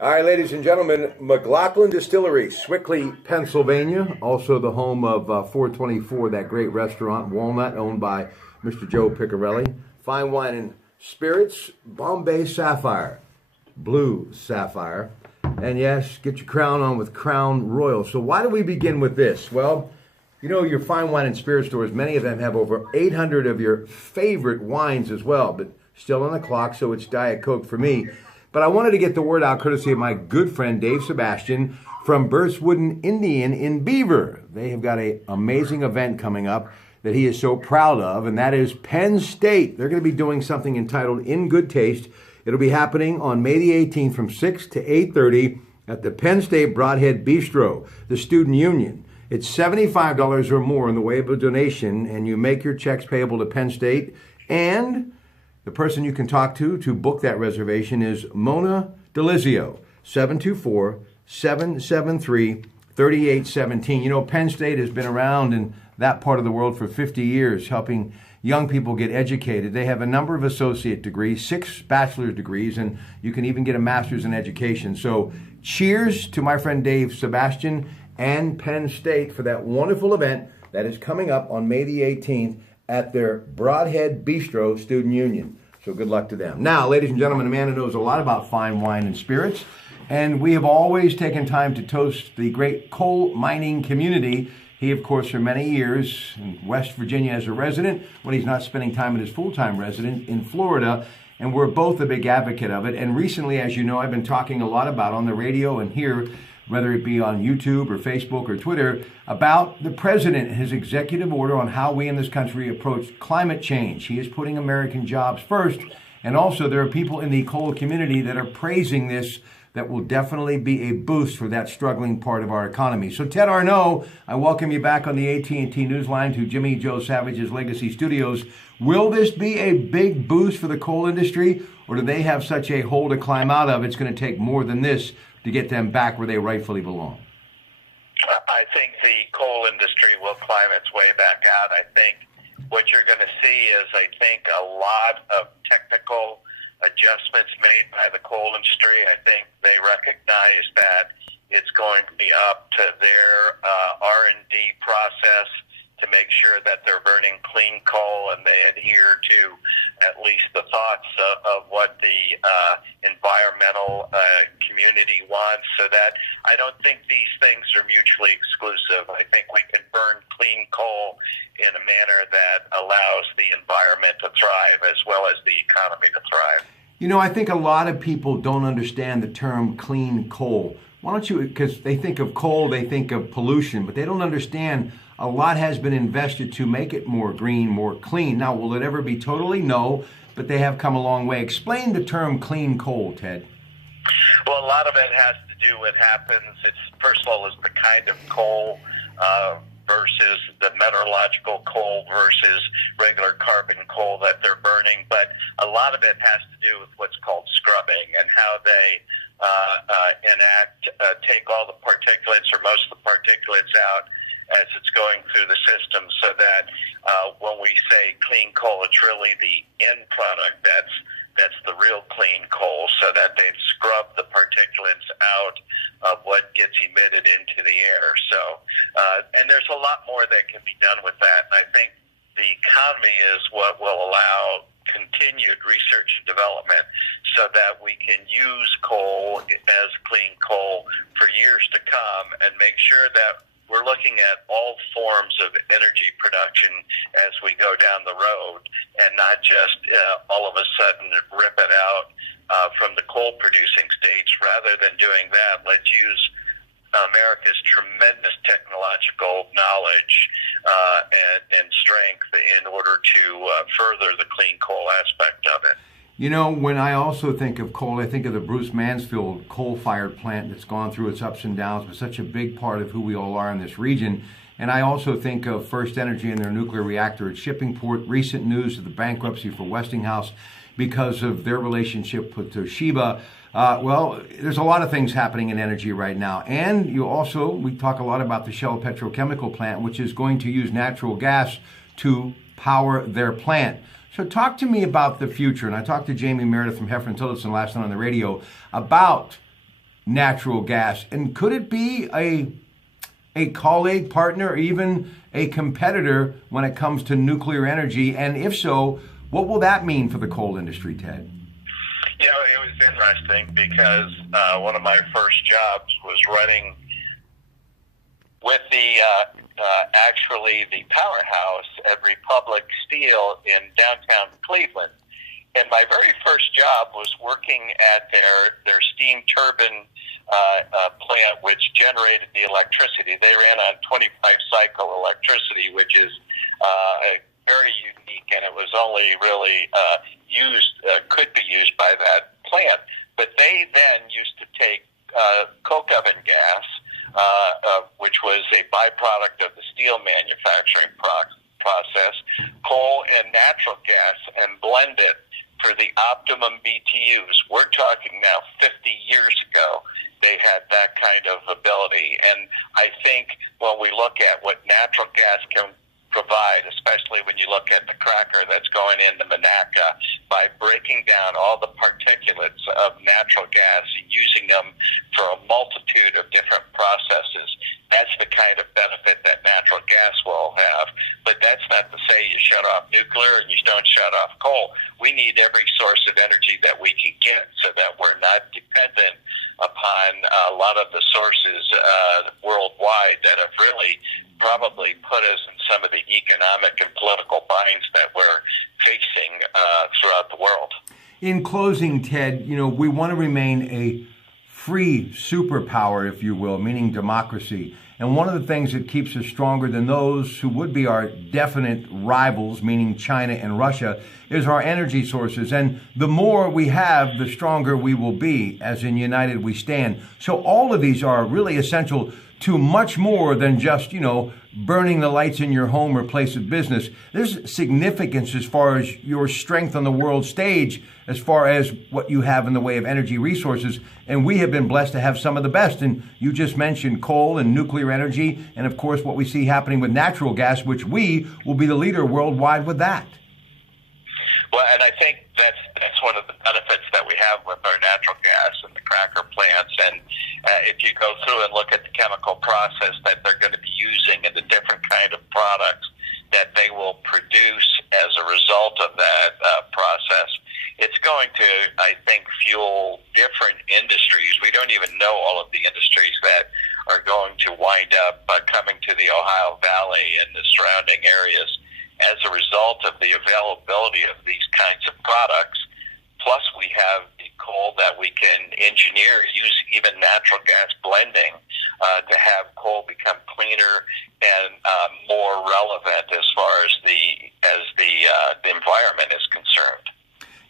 All right, ladies and gentlemen, McLaughlin Distillery, Swickley, Pennsylvania, also the home of 424, that great restaurant, Walnut, owned by Mr. Joe Piccarelli. Fine wine and spirits, Bombay Sapphire, Blue Sapphire. And yes, get your crown on with Crown Royal. So why do we begin with this? Well, you know, your fine wine and spirit stores, many of them have over 800 of your favorite wines as well, but still on the clock, so it's Diet Coke for me. But I wanted to get the word out courtesy of my good friend Dave Sebastian from Burt's Wooden Indian in Beaver. They have got an amazing event coming up that he is so proud of, and that is Penn State. They're going to be doing something entitled In Good Taste. It'll be happening on May the 18th from 6 to 8:30 at the Penn State Broadhead Bistro, the Student Union. It's $75 or more in the way of a donation, and you make your checks payable to Penn State. And the person you can talk to book that reservation is Mona Delizio, 724-773-3817. You know, Penn State has been around in that part of the world for 50 years, helping young people get educated. They have a number of associate degrees, 6 bachelor's degrees, and you can even get a master's in education. So cheers to my friend Dave Sebastian and Penn State for that wonderful event that is coming up on May the 18th at their Broadhead Bistro Student Union. So good luck to them. Now, ladies and gentlemen, a man who knows a lot about fine wine and spirits, and we have always taken time to toast the great coal mining community. He, of course, for many years in West Virginia as a resident, when he's not spending time in his full-time residence in Florida, and we're both a big advocate of it. And recently, as you know, I've been talking a lot about on the radio and here, whether it be on YouTube or Facebook or Twitter, about the president and his executive order on how we in this country approach climate change. He is putting American jobs first. And also there are people in the coal community that are praising this, that will definitely be a boost for that struggling part of our economy. So Ted Arnaud, I welcome you back on the AT&T Newsline to Jimmy Joe Savage's Legacy Studios. Will this be a big boost for the coal industry, or do they have such a hole to climb out of? It's going to take more than this to get them back where they rightfully belong. I think the coal industry will climb its way back out. I think what you're going to see is, I think, a lot of technical adjustments made by the coal industry. I think they recognize that it's going to be up to their R&D process to make sure that they're burning clean coal and they adhere to at least the thoughts of what the environmental community wants, so that I don't think these things are mutually exclusive. I think we can burn clean coal in a manner that allows the environment to thrive as well as the economy to thrive. You know, I think a lot of people don't understand the term clean coal. Why don't you, because they think of coal, they think of pollution, but they don't understand a lot has been invested to make it more green, more clean. Now, will it ever be totally? No, but they have come a long way. Explain the term clean coal, Ted. Well, a lot of it has to do with what happens. It's, first of all, is the kind of coal versus the metallurgical coal versus regular carbon coal that they're burning. But a lot of it has to do with what's called scrubbing and how they take all the particulates or most of the particulates out as it's going through the system, so that when we say clean coal, it's really the end product that's the real clean coal, so that they've scrubbed the particulates out of what gets emitted into the air. So, and there's a lot more that can be done with that. And I think the economy is what will allow continued research and development so that we can use coal as clean coal for years to come and make sure that we're looking at all forms of energy production as we go down the road, and not just all of a sudden rip it out from the coal-producing states. Rather than doing that, let's use America's tremendous technological knowledge and strength in order to further the clean coal aspect of it. You know, when I also think of coal, I think of the Bruce Mansfield coal-fired plant that's gone through its ups and downs, but such a big part of who we all are in this region. And I also think of First Energy and their nuclear reactor at Shippingport. Recent news of the bankruptcy for Westinghouse because of their relationship with Toshiba. Well, there's a lot of things happening in energy right now. And we talk a lot about the Shell petrochemical plant, which is going to use natural gas to power their plant. So talk to me about the future. And I talked to Jamie Meredith from Heffron Tillotson last night on the radio about natural gas? And could it be a colleague, partner, or even a competitor when it comes to nuclear energy? And if so, what will that mean for the coal industry, Ted? You know, it was interesting because one of my first jobs was running with actually the powerhouse at Republic Steel in downtown Cleveland. And my very first job was working at their steam turbine plant, which generated the electricity. They ran on 25-cycle electricity, which is very unique, and it was only really could be used by that plant. But they then used to take coke oven gas, which was a byproduct of the steel manufacturing process, coal and natural gas, and blend it for the optimum BTUs. We're talking now 50 years ago. They had that kind of ability. And I think when we look at what natural gas can provide, especially when you look at the cracker that's going into Monaca, by breaking down all the particulates of natural gas and using them for a multitude of different processes, that's the kind of benefit that natural gas will have. But that's not to say you shut off nuclear and you don't shut off coal. We need every source of energy that we can get so that we're not dependent upon a lot of the sources worldwide that have really probably put us in some of the economic and political binds that we're facing throughout the world. In closing, Ted, we want to remain a free superpower, if you will, meaning democracy. And one of the things that keeps us stronger than those who would be our definite rivals, meaning China and Russia, is our energy sources. And the more we have, the stronger we will be, as in united we stand. So all of these are really essential to much more than just, burning the lights in your home or place of business. There's significance as far as your strength on the world stage, as far as what you have in the way of energy resources. And we have been blessed to have some of the best. And you just mentioned coal and nuclear energy, and of course what we see happening with natural gas, which we will be the leader worldwide with that. Well, and I think that's one of the benefits that we have with our natural gas and the cracker plants. And if you go through and look at the chemical process that they're going to be using and the different kind of products that they will produce as a result of that process, it's going to, I think, fuel different industries. We don't even know all of the industries that are going to wind up coming to the Ohio Valley and the surrounding areas as a result of the availability of these kinds of products. Plus, we have the coal that we can engineer, use even natural gas blending to have coal become cleaner and more relevant as far as the environment is concerned.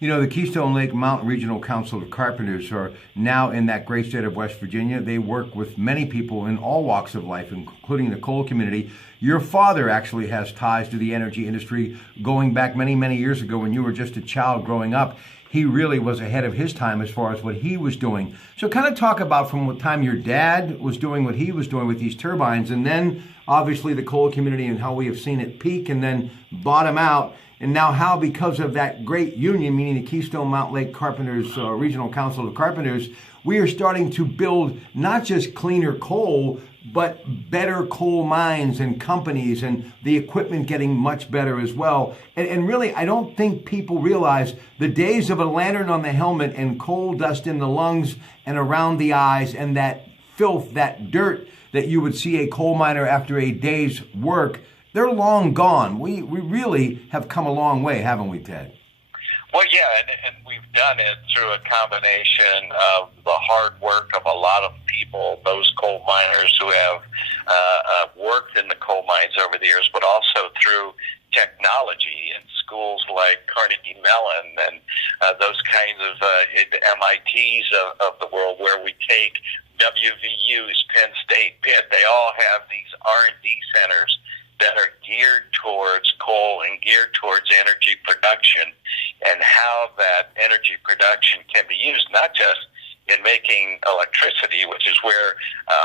The Keystone Lake Mountain Regional Council of Carpenters are now in that great state of West Virginia. They work with many people in all walks of life, including the coal community. Your father actually has ties to the energy industry going back many, many years ago when you were just a child growing up. He really was ahead of his time as far as what he was doing. So kind of talk about from what time your dad was doing what he was doing with these turbines, and then obviously the coal community and how we have seen it peak and then bottom out. And now how, because of that great union, meaning the Keystone Mountain Lake Carpenters Regional Council of Carpenters, we are starting to build not just cleaner coal, but better coal mines and companies, and the equipment getting much better as well. And really, I don't think people realize the days of a lantern on the helmet and coal dust in the lungs and around the eyes and that filth, that dirt that you would see a coal miner after a day's work, they're long gone. We really have come a long way, haven't we, Ted? Well, yeah, and we've done it through a combination of the hard work of a lot of people, those coal miners who have worked in the coal mines over the years, but also through technology in schools like Carnegie Mellon and those kinds of MITs of the world, where we take WVUs, Penn State, Pitt. They all have these R&D centers that are geared towards coal and geared towards energy production, and how that energy production can be used not just in making electricity, which is where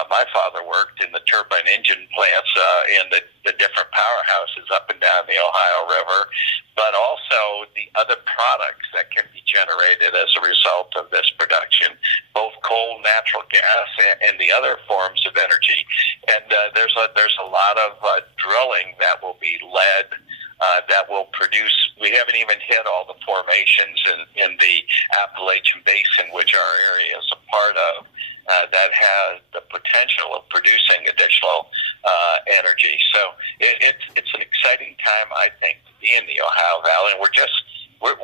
my father worked in the turbine engine plants in the different powerhouses up and down the Ohio River, but also the other products that can be generated as a result of this production, both coal, natural gas and the other forms of energy. And there's a lot of drilling that will be led that will produce. We haven't even hit all the formations in the Appalachian Basin, which our area is a part of, that has the potential of producing additional energy. So it's an exciting time, I think, to be in the Ohio Valley. And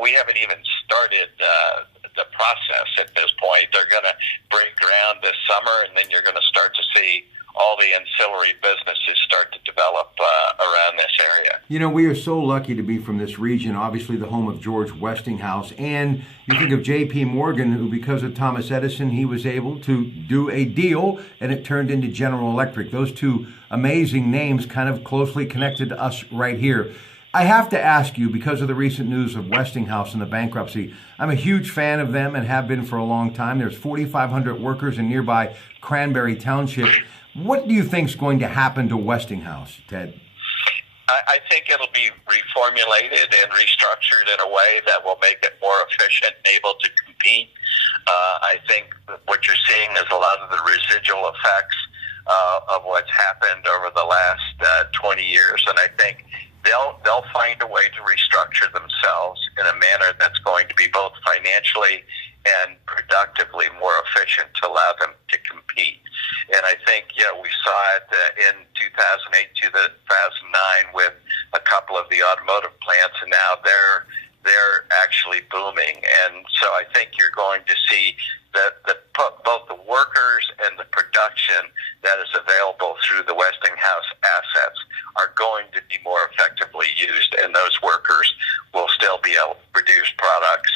we haven't even started the process at this point. They're going to break ground this summer, and then you're going to start to see all the ancillary businesses start to develop around this area. You know, we are so lucky to be from this region, obviously the home of George Westinghouse. And you think of J.P. Morgan, who, because of Thomas Edison, he was able to do a deal, and it turned into General Electric. Those two amazing names kind of closely connected to us right here. I have to ask you, because of the recent news of Westinghouse and the bankruptcy, I'm a huge fan of them and have been for a long time. There's 4,500 workers in nearby Cranberry Township. What do you think is going to happen to Westinghouse, Ted? I think it'll be reformulated and restructured in a way that will make it more efficient and able to compete. I think what you're seeing is a lot of the residual effects of what's happened over the last 20 years, and I think they'll find a way to restructure themselves in a manner that's going to be both financially and productively more efficient to allow them to compete. And I think, we saw it in 2008, 2009 with a couple of the automotive plants, and now they're actually booming. And so I think you're going to see that both the workers and the production that is available through the Westinghouse assets are going to be more effectively used, and those workers will still be able to produce products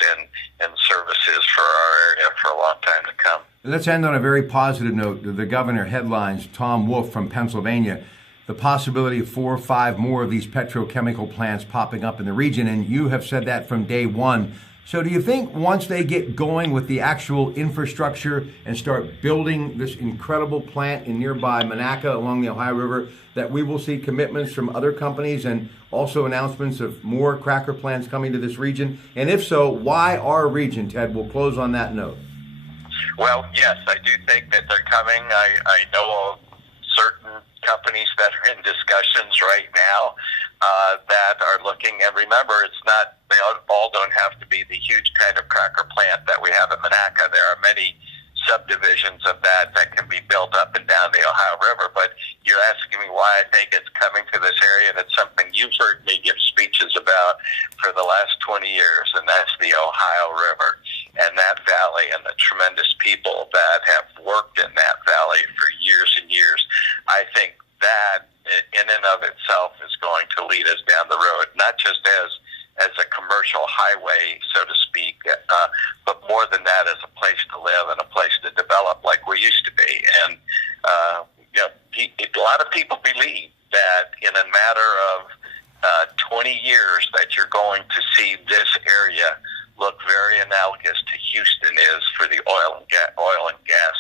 and services for our area for a long time to come. Let's end on a very positive note. The governor headlines Tom Wolf from Pennsylvania, the possibility of 4 or 5 more of these petrochemical plants popping up in the region, and you have said that from day one. So do you think once they get going with the actual infrastructure and start building this incredible plant in nearby Monaca along the Ohio River, that we will see commitments from other companies and also announcements of more cracker plants coming to this region? And if so, why our region, Ted? We'll close on that note. Well, yes, I do think that they're coming. I know of certain companies that are in discussions right now that are looking, and remember, they all don't have to be the huge kind of cracker plant that we have at Monaca. There are many subdivisions of that can be built up and down the Ohio River, but you're asking me why I think it's coming to this area, and it's something you've heard me give speeches about for the last 20 years, and that's the Ohio River and that valley and the tremendous people that have worked in that valley for years and years. I think that in and of itself is going to lead us down the road, not just as a commercial highway, so to speak, but more than that, as a place to live and a place to develop like we used to be. And a lot of people believe that in a matter of 20 years that you're going to see this area look very analogous to Houston is for the oil and gas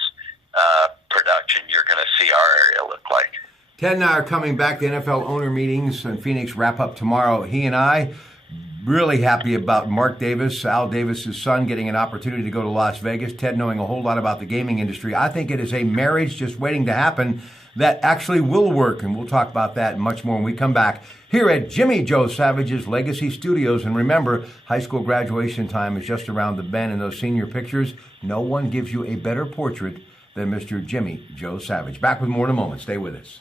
production. You're going to see our area look like. Ted and I are coming back to NFL owner meetings in Phoenix, wrap up tomorrow. He and I really happy about Mark Davis, Al Davis's son, getting an opportunity to go to Las Vegas. Ted knowing a whole lot about the gaming industry. I think it is a marriage just waiting to happen that actually will work, and we'll talk about that and much more when we come back here at Jimmy Joe Savage's Legacy Studios. And remember, high school graduation time is just around the bend, and those senior pictures, no one gives you a better portrait than Mr. Jimmy Joe Savage. Back with more in a moment. Stay with us.